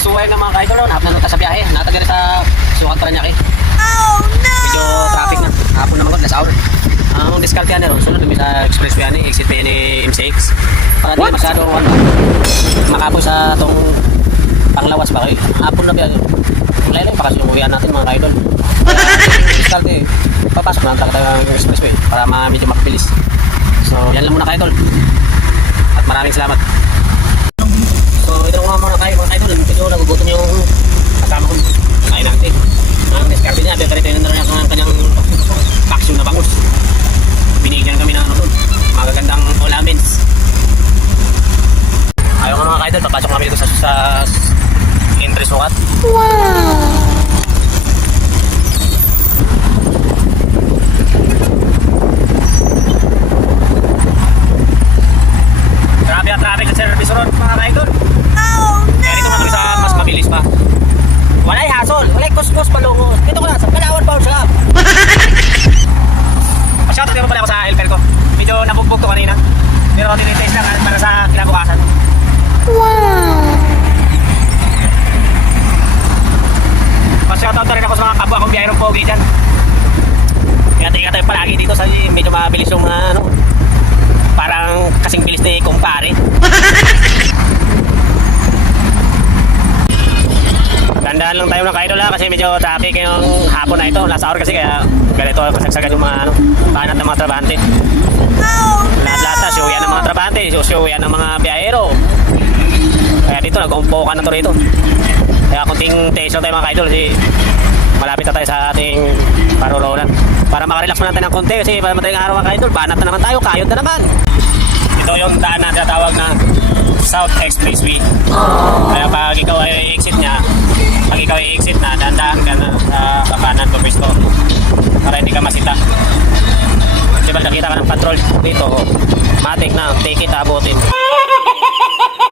So ayun nga mga ka-idol, nahapon na sa biyahe. Natagari sa Sukat Paranaque. Oh no! Medyo traffic na. Hapon naman ko, last hour. Ang diskarte yan ron, sunod namin sa expressway yan, exit pa yan MCX. Para di masyado makapoy sa itong panglawas ba kayo. Hapon na biyahe. Lailay pa kasi yung uwian natin mga ka-idol. Diskarte, papasok na tayo ng expressway para medyo makabilis. So yan lang muna ka-idol. At maraming salamat. So ito nga mga ka-idol, medyo nagugutom yung kasama ko. Kain natin. Ang diskarte niya, pero ito na rin ang kanyang vacuum na bangus. Binigyan kami ng magagandang olamens. Ayaw nga mga ka-idol, papasok kami dito sa entry Sukat. Wow! Traffic at service road mga ka-idol. Oh no! Kaya dito kami sa mas mabilis pa. Walay hasol, walay kuskus palungos. Dito ko na, sa Palawan Paul sa Shoutout din mo pala ako sa helper ko. Medyo nabugbog ko kanina. Pero tinitest lang para sa kinabukasan. Wow! Shoutout na rin ako sa mga kapwa kong biyahirong pogi dyan. Ingat-ingat tayo palagi dito sa medyo mabilis yung mga parang kasing bilis ni kumpare. Tandaan lang tayo ng ka-idol kasi medyo traffic yung hapon na ito. Last hour kasi kaya ganito kasagsagan yung mga banat ng mga trabahante. Lahat-lahat na show-yan ng mga trabahante, show-yan ng mga biyahero. Kaya dito nag-umpokan na to rito. Kaya kunting taste lang tayo mga ka-idol kasi malapit na tayo sa ating parolonan. Para makarelax mo natin ng konti kasi madaling araw mga ka-idol, banat na naman tayo, kayod na naman. Ito yung daan na tinatawag na South Expressway. Kaya pag ikaw ay exit niya, dahan-dahan ka na sa kanan pagwisto para hindi ka masita. Kasi pag nakita ka ng patrol dito, matik na, take it, abutin.